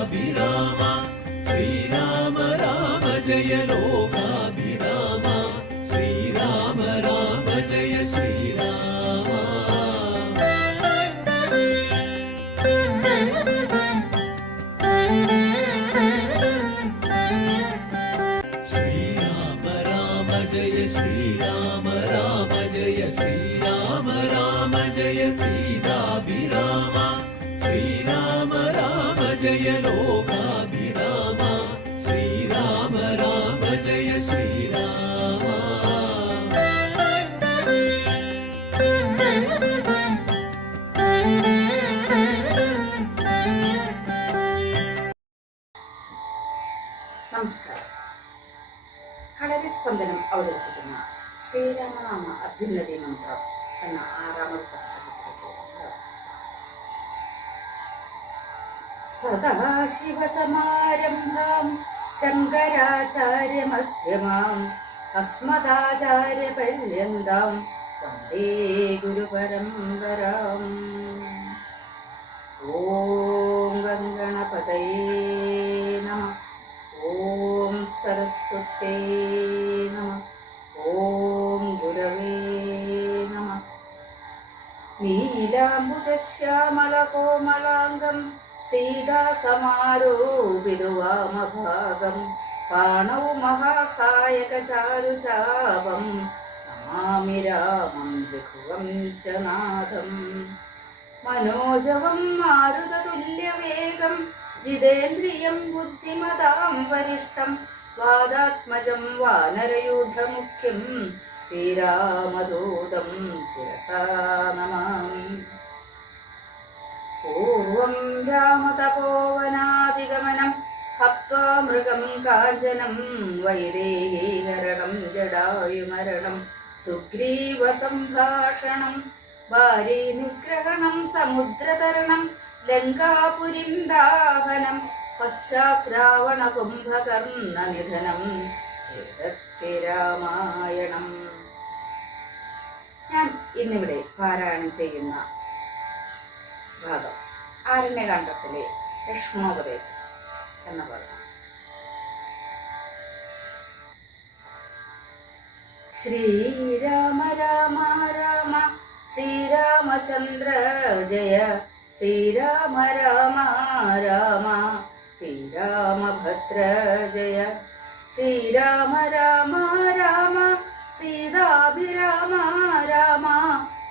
സീതാഭിരാമ ശ്രീരാമ രാമ ജയ ലോകാഭിരാമ രാമ സദാശിവസമാരംഭാം ശങ്കരാചാര്യമധ്യമാം അസ്മദാചാര്യപര്യന്താം വന്ദേ ഗുരുപരമ്പരാം. ഓം ഗംഗണപതയേ നമ. ഓം സരസ്വത്തേ നമ. ഓം ഗുരവേ നമ. നീലാംബുജശ്യാമളകോമളാംഗം സീതാസമാരോപിതുവാമഭാഗം. പാണൗ മഹാസായകചാരുചാപം. നമാമി രാമം രഘുവംശനാഥം. മനോജവം മാരുതതുല്യവേഗം. ജിതേന്ദ്രിയം ബുദ്ധിമതാം വരിഷ്ടം. വാദാത്മജം വാനരയൂഥമുഖ്യം ശ്രീരാമദൂതം ശിരസാ നമാമി പൂർവം രാമതപോവനാതിഗമനം ഹത്വാ മൃഗം കാഞ്ചനം വൈദേഹീകരണം ജടായുമരണം സുഗ്രീവസംഭാഷണം ഭാര്യനിഗ്രഹണം സമുദ്രതരണം ലങ്കാപുരിന്ദാഹനം പശ്ചാത്രാവണ കുംഭകർണ നിധനം രാമായണം. ഞാൻ ഇന്നിവിടെ പാരായണം ചെയ്യുന്ന ഭാഗം ആരണ്യകാന്ഡത്തിലെ ലക്ഷ്മണോപദേശം എന്ന ഭാഗം ശ്രീരാമ രാമ രാമ ശ്രീരാമചന്ദ്ര ജയ ശ്രീരാമ രാമ രാമ ശ്രീരാമഭദ്ര ജയ. ശ്രീരാമ രാമ രാമ സീതാഭിരാമ രാമ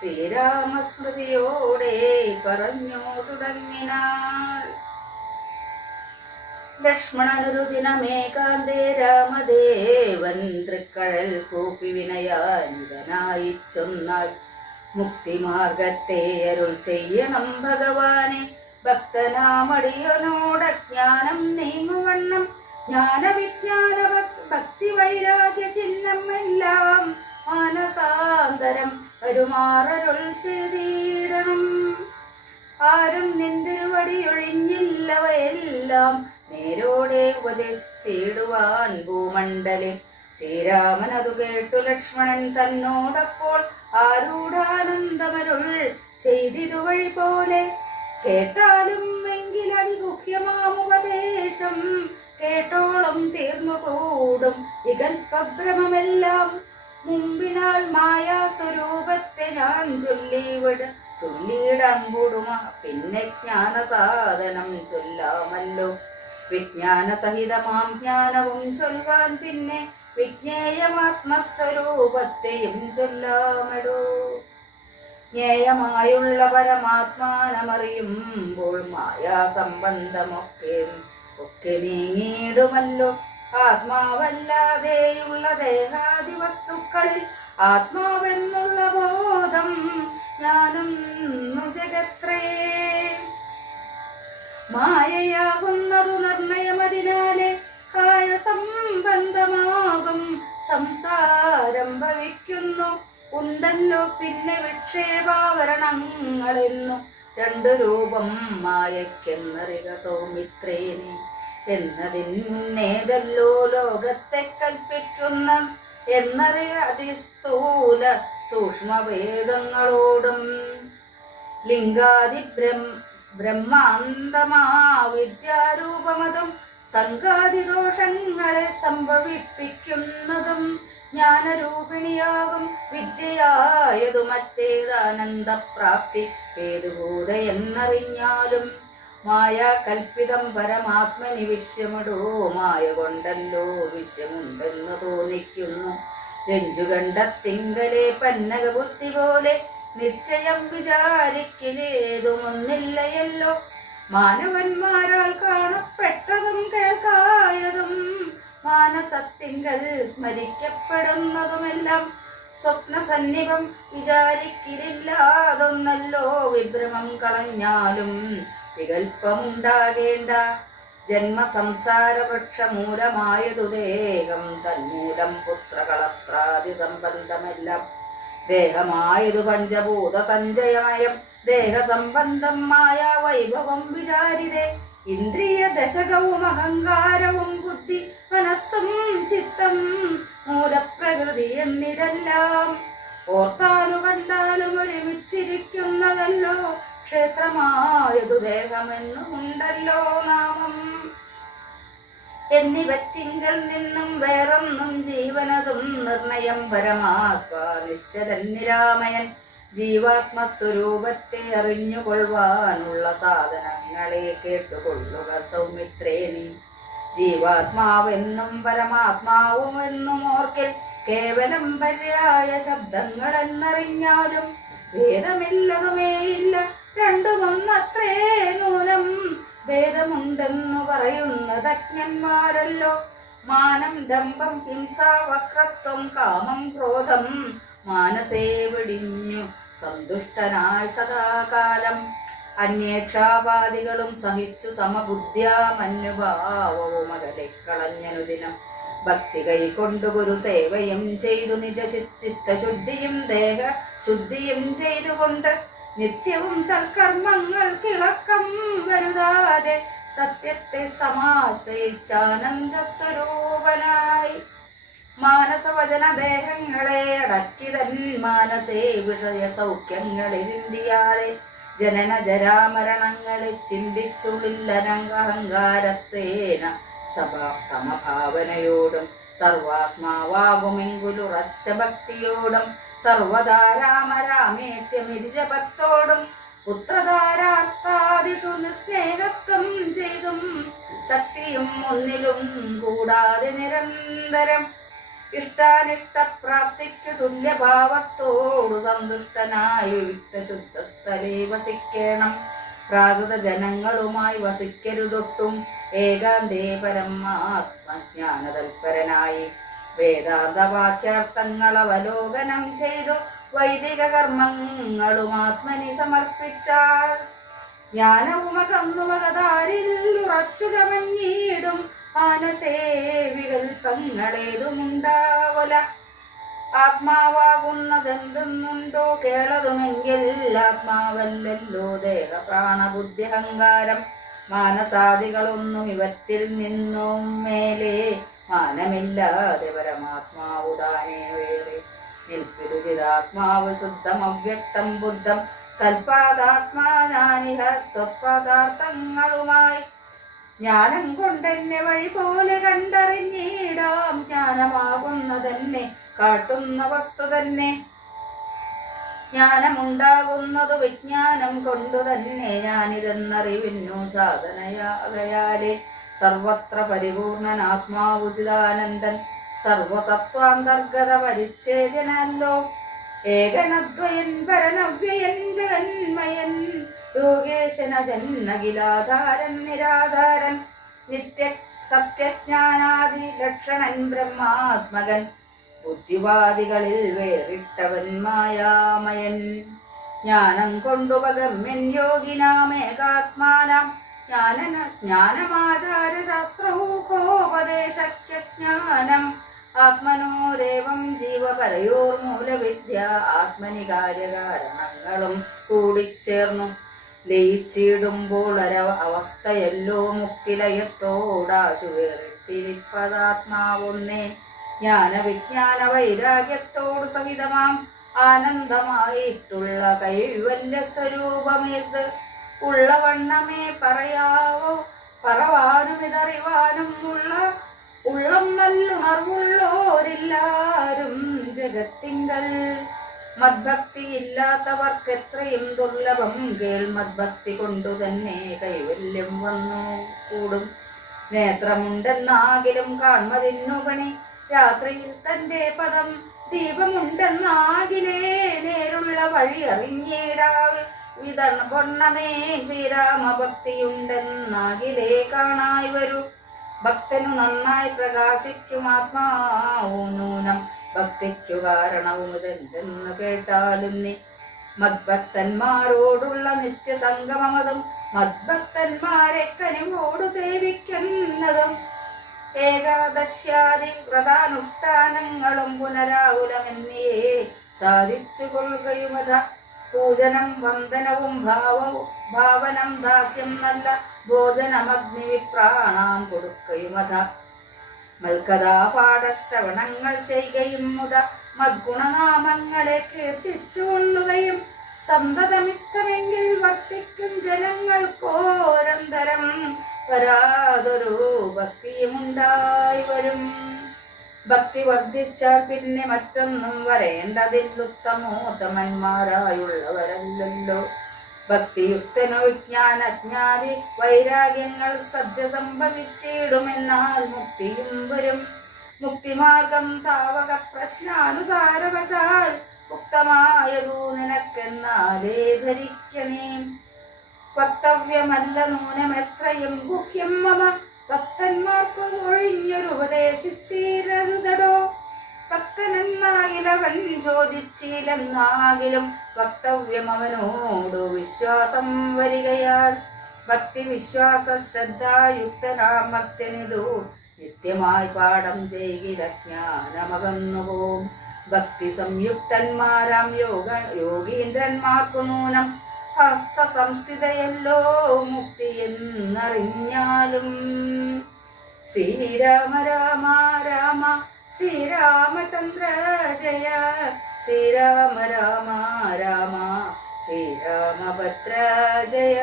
ശ്രീരാമസ്മൃതിയോടെ പറഞ്ഞു തുടങ്ങിനാൾ. ലക്ഷ്മണനൊരു ദിനമേകാന്തേ രാമദേവൻ തൃക്കഴൽ കൂപ്പി വിനയാനുതനായി ചൊന്നാൽ മുക്തിമാർഗത്തെ അരുൾ ചെയ്യണം ഭഗവാനെ. ഭക്തനാമടിയനോട് ജ്ഞാനം നീങ്ങുവണ്ണം. ജ്ഞാനവിജ്ഞാന ഭക്- ഭക്തി വൈരാഗ്യ ചിഹ്നം എല്ലാം മാനസാന്തരം വരുമാറരുൾ ചെയ്തിടണം. ആരും നിന്തിരുവടിയൊഴിഞ്ഞില്ലവയെല്ലാം നേരോടെ ഉപദേശിച്ചിടുവാൻ ഭൂമണ്ഡലി. ശ്രീരാമൻ അതു കേട്ടു ലക്ഷ്മണൻ തന്നോടപ്പോൾ ആരൂഢാനന്ദമരുൾ ചെയ്തിതു വഴി പോലെ. കേട്ടാലും എങ്കിൽ അതിഗുഹ്യമാമുപദേശം കേട്ടോളം തീർന്നുകൂടും വികൽപ്പഭ്രമമെല്ലാം. മുമ്പിനാൽ മായാസ്വരൂപത്തെ ഞാൻ ചൊല്ലിവിട. ചൊല്ലിയിടമ്പുടുമ പിന്നെ ജ്ഞാന സാധനം ചൊല്ലാമല്ലോ. വിജ്ഞാന സഹിതമാം ജ്ഞാനവും ചൊല്ലാൻ പിന്നെ വിജ്ഞേയമാത്മസ്വരൂപത്തെയും ചൊല്ലാമടോ. ജ്ഞേയമായുള്ള പരമാത്മാനമറിയുമ്പോൾ മായാസംബന്ധമൊക്കെ ഒക്കെ നീങ്ങിയിടുമല്ലോ. ആത്മാവല്ലാതെയുള്ള ദേഹാദി വസ്തുക്കളിൽ ആത്മാവെന്നുള്ള ബോധം ഞാനും ജഗത്രേ മായയാകുന്നതു നിർണയമതിനാലെ കായ സംബന്ധമാകും സംസാരം ഭവിക്കുന്നു. ഉണ്ടല്ലോ പിന്നെ വിക്ഷേപാവരണങ്ങളെന്നു. രണ്ടു രൂപം മായക്കെന്നറിക സൗമിത്രേനി എന്നതിന് മുന്നേതല്ലോ ലോകത്തെ കൽപ്പിക്കുന്ന എന്നറിയ അതിസ്ഥൂല സൂക്ഷ്മഭേദങ്ങളോടും. ലിംഗാദി ബ്രഹ്മാന്തമാവിദ്യാരൂപമതും സംഘാതി ദോഷങ്ങളെ സംഭവിപ്പിക്കുന്നതും ജ്ഞാനരൂപിണിയാകും വിദ്യയായതു മറ്റേതാനന്ദപ്രാപ്തി ഏതുഭൂത എന്നറിഞ്ഞാലും മായ കൽപ്പിതം പരമാത്മനി വിശ്വമിടോ മായ കൊണ്ടല്ലോ വിശ്വമുണ്ടെന്ന് തോന്നിക്കുന്നു. രഞ്ജുകണ്ഠത്തിങ്കലെ പന്നക ബുദ്ധി പോലെ നിശ്ചയം വിചാരിക്കലേതുമൊന്നില്ലയല്ലോ. മാനവന്മാരാൽ കാണപ്പെട്ടതും കേൾക്കായതും മാനസത്തിങ്കൽ സ്മരിക്കപ്പെടുന്നതുമെല്ലാം സ്വപ്ന സന്നിപം വിചാരിക്കില്ലാതൊന്നല്ലോ വിഭ്രമം കളഞ്ഞാലും വികൽപ്പമുണ്ടാകേണ്ട. ജന്മസംസാരവൃക്ഷമൂലമായതു ദേഹം. തന്മൂലം പുത്രകളത്രാദി സംബന്ധമെല്ലാം ദേഹമായതു പഞ്ചഭൂത സഞ്ചയമയം ദേഹസംബന്ധമായ വൈഭവം വിചാരിതേ. ഇന്ദ്രിയ ദശകവും അഹങ്കാരവും ബുദ്ധി മനസ്സും ചിത്തം മൂലപ്രകൃതി എന്നിതെല്ലാം ഓർത്താലു കണ്ടാലും ഒരുമിച്ചിരിക്കുന്നതല്ലോ ക്ഷേത്രമായതു ദേഹമെന്നുമുണ്ടല്ലോ നാമം. എന്നിവറ്റിങ്കൽ നിന്നും വേറൊന്നും ജീവനതും നിർണയം പരമാത്മാ നിശ്ചലൻ നിരാമയൻ ജീവാത്മസ്വരൂപത്തെ അറിഞ്ഞുകൊള്ളുവാനുള്ള സാധനങ്ങളെ കേട്ടുകൊള്ളുക സൗമിത്രേ നീ. ജീവാത്മാവെന്നും പരമാത്മാവും എന്നും ഓർക്കിൽ കേവലം പര്യായ ശബ്ദങ്ങൾ എന്നറിഞ്ഞാലും ഭേദമില്ലതുമേയില്ല. രണ്ടുമൊന്നത്രേ നൂനം പറയുന്നത് അജ്ഞന്മാരല്ലോ മാനം ഡംബം ഹിംസ വക്രത്വം കാമം ക്രോധം മാനസേ വെടിഞ്ഞു. സന്തുഷ്ടനായ സദാകാലം അന്വേക്ഷാപാദികളും സഹിച്ചു സമബുദ്ധ്യാ മന്നുഭാവവും അകലെക്കളഞ്ഞനുദിനം ഭക്തി കൈകൊണ്ടു ഗുരു സേവയും ചെയ്തു നിജ ചിത്തശുദ്ധിയും ദേഹ ശുദ്ധിയും ചെയ്തുകൊണ്ട് നിത്യവും സൽക്കർമ്മങ്ങൾ കിളക്കം വരുതാതെ സത്യത്തെ സമാശ്രയിച്ചാനന്ദ സ്വരൂപനായി. മാനസവചന ദേഹങ്ങളെ അടക്കി തൻ മാനസേ വിഷയ സൗഖ്യങ്ങളെ ചിന്തിയാതെ ജനന ജരാമരണങ്ങളെ ചിന്തിച്ചുള്ളില്ലനങ്കഹങ്കാരത്വേന സഭ സമഭാവനയോടും സർവാത്മാവാകുമെങ്കുലുറച്ച ഭക്തിയോടും സർവധാരാമരാമേത്യമിരിജപത്തോടും പുത്രധാരാർത്ഥാദിഷു നിസ്നേഹത്വം ചെയ്തും സത്യം ഒന്നിലും കൂടാതെ നിരന്തരം ഇഷ്ടാനിഷ്ടപ്രാപ്തിക്കു തുല്യഭാവത്തോടു സന്തുഷ്ടനായു യുക്തശുദ്ധസ്ഥലേ വസിക്കണം. പ്രാകൃത ജനങ്ങളുമായി വസിക്കരുതൊട്ടും ഏകാന്തേ പരമാത്മജ്ഞാനതൽപരനായി. വേദാന്തവാക്യാർത്ഥങ്ങൾ അവലോകനം ചെയ്തു വൈദിക കർമ്മങ്ങളും ആത്മനി സമർപ്പിച്ചാൽ. ജ്ഞാനവുമകന്നുമകതാരിൽ ഉറച്ചു ചമഞ്ഞിടും മാനസേ വികൽപ്പങ്ങളേതുമുണ്ടാവല ആത്മാവാകുന്നതെന്തെന്നുണ്ടോ കേളതുമെങ്കിൽ ആത്മാവല്ലല്ലോ ദേഹ പ്രാണബുദ്ധി അഹങ്കാരം മാനസാദികളൊന്നും ഇവറ്റിൽ നിന്നും മേലെ മാനമില്ലാതെ പരമാത്മാവു താനേ വേറെ. നിൽപ്പിതു ചിതാത്മാവ് ശുദ്ധം അവ്യക്തം ബുദ്ധം. തൽപാദാത്മാനാനിഹ ജ്ഞാനം കൊണ്ടെന്നെ വഴി പോലെ കണ്ടറിഞ്ഞിടാം. ജ്ഞാനമാകുന്നതെന്നെ കാട്ടുന്ന വസ്തു തന്നെ ജ്ഞാനമുണ്ടാകുന്നത് വിജ്ഞാനം കൊണ്ടു തന്നെ ഞാനിതെന്നറിവിന്നു സാധനയാകയാലെ. സർവത്ര പരിപൂർണനാത്മാവുചിതാനന്ദൻ സർവസത്വാന്തർഗത പരിച്ഛേദനല്ലോ. ഏകനദ്വയൻ പരനവ്യയൻ ജഗന്മയൻ യോഗേശന ജന്മകിലാധാരൻ നിരാധാരൻ നിത്യ സത്യജ്ഞാനാദി ലക്ഷണൻ ബ്രഹ്മാത്മകൻ ബുദ്ധിവാദികളിൽ വേറിട്ടവൻ മായാമയൻ. ജ്ഞാനം കൊണ്ടുപകമ്യൻ യോഗിനാമേകാത്മാനം ജ്ഞാനന ജ്ഞാനമാചാര ശാസ്ത്രൂഖോപദേശജ്ഞാനം ആത്മനോരേവം ജീവപരയോർമൂലവിദ്യ ആത്മനികാര്യകാരണങ്ങളും കൂടിച്ചേർന്നു. ലയിച്ചിടുമ്പോൾ ഒര അവസ്ഥയല്ലോ മുക്തിലയത്തോടാശു വേറിട്ടിരിപ്പതാത്മാവൊന്നേ ജ്ഞാനവിജ്ഞാന വൈരാഗ്യത്തോട് സഹിതമാം ആനന്ദമായിട്ടുള്ള കഴിവല്ല സ്വരൂപമേത്? ഉള്ള വണ്ണമേ പറയാവോ? പറവാനും ഇതറിവാനും ഉള്ള ഉള്ളം നല്ലുണർവുള്ളോരെല്ലാരും ജഗത്തിങ്കൽ. മദ്ഭക്തി ഇല്ലാത്തവർക്ക് എത്രയും ദുർലഭം കേൾ മദ്ഭക്തി കൊണ്ടു തന്നെ കൈവല്യം വന്നു കൂടും. നേത്രമുണ്ടെന്നാകിലും കാൺമതിന്നു പണി. രാത്രിയിൽ തന്റെ പദം ദീപമുണ്ടെന്നാകിലേ നേരുള്ള വഴി അറിഞ്ഞിടാവ്. വിതർണ പൊണ്ണമേ ശ്രീരാമഭക്തിയുണ്ടെന്നാകിലേ കാണായി വരൂ. ഭക്തനു നന്നായി പ്രകാശിക്കും ആത്മാവും നൂനം. ഭക്തിക്കു കാരണവും ഇതെന്തെന്ന് കേട്ടാലും നീ. മദ്ഭക്തന്മാരോടുള്ള നിത്യസംഗമതും മദ്ഭക്തന്മാരെ കനിവോടു സേവിക്കുന്നതും. ഏകാദശ്യാദി വ്രതാനുഷ്ഠാനങ്ങളും പുനരാകുലമെന്നിയേ സാധിച്ചു കൊള്ളുകയുമത പൂജനം വന്ദനവും ഭാവവും ഭാവനം ദാസ്യം നല്ല ഭോജനമഗ്നി വിപ്രാണാം കൊടുക്കയുമത മൽക്കഥാപാഠശ്രവണങ്ങൾ ചെയ്യുകയും മുത മദ്ഗുണനാമങ്ങളെ കീർത്തിച്ചുകൊള്ളുകയും സന്തതമിത്തമെങ്കിൽ വർത്തിക്കും ജനങ്ങൾക്കോരന്തരം വരാതൊരു ഭക്തിയുമുണ്ടായി വരും. ഭക്തി വർദ്ധിച്ചാൽ പിന്നെ മറ്റൊന്നും വരേണ്ടതില്ലുത്തമോത്തമന്മാരായുള്ളവരല്ലല്ലോ ഭക്തിയുക്തനോ വിജ്ഞാനജ്ഞാതി വൈരാഗ്യങ്ങൾ സദ്യ സംഭവിച്ചിടുമെന്നാൽ മുക്തിയും വരും. മുക്തിമാർഗം താവക പ്രശ്നാനുസാരവശാൽ ഉക്തമായതു നിനക്കെന്നാലേ ധരിക്കണേ. വക്തവ്യമല്ല നൂനമെത്രയും ഗുഹ്യം മമ. ഭക്തന്മാർക്ക് ഭക്തനെന്നാകിലവൻ ചോദിച്ചില്ലെന്നാകിലും വക്തവ്യം അവനോടു വിശ്വാസം വരികയാൽ ഭക്തി വിശ്വാസ ശ്രദ്ധായുക്തരാമർത്യനിതു നിത്യമായി പാഠം ചെയ്കില ജ്ഞാനമകന്നുപോം. ഭക്തി സംയുക്തന്മാരാം യോഗ യോഗീന്ദ്രന്മാർക്കു നൂനം ഹസ്ത സംസ്ഥിതയല്ലോ മുക്തി എന്നറിഞ്ഞാലും ശ്രീരാമ രാമ രാമ ശ്രീരാമചന്ദ്ര ജയ. ശ്രീരാമ രാമ രാമ. ശ്രീരാമഭദ്ര ജയ.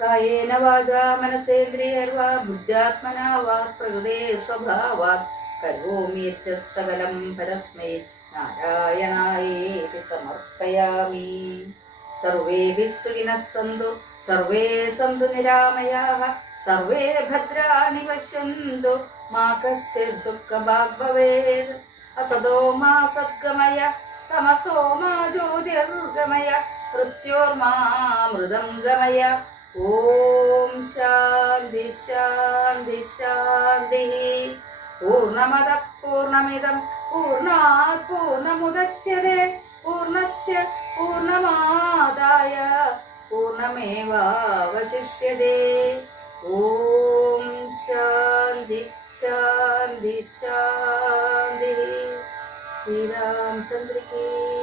കായേന വാച മനസേന്ദ്രിയർവാ ബുദ്ധ്യാത്മനാ വാ പ്രകൃതേ സ്വഭാവാത്. കരോമി സകലം പരസ്മൈ നാരായണായേതി സമർപ്പയാമി. സർവേ സുഖിനः സന്തു സർവേ സന്തു നിരാമയാः സർവേ ഭദ്രാണി പശ്യന്തു മാ കശ്ചിത് ദുഃഖഭാഗ് ഭവേത് അസതോ മാ സദ്ഗമയ തമസോ മാ ജ്യോതിർഗമയ മൃത്യോർമാ മൃതം ഗമയ. ഓം ശാന്തി ശാന്തി ശാന്തി. പൂർണമത പൂർണമിതം പൂർണാത് പൂർണമുദച്യതേ പൂർണസ്യ പൂർണമാദായ പൂർണമേവാവശിഷ്യതേ പൂർണമേവാവശിഷ്യത്തെ ഓം ശാന്തി ശാന്തി ശാന്തി ശ്രീരാമചന്ദ്ര കീ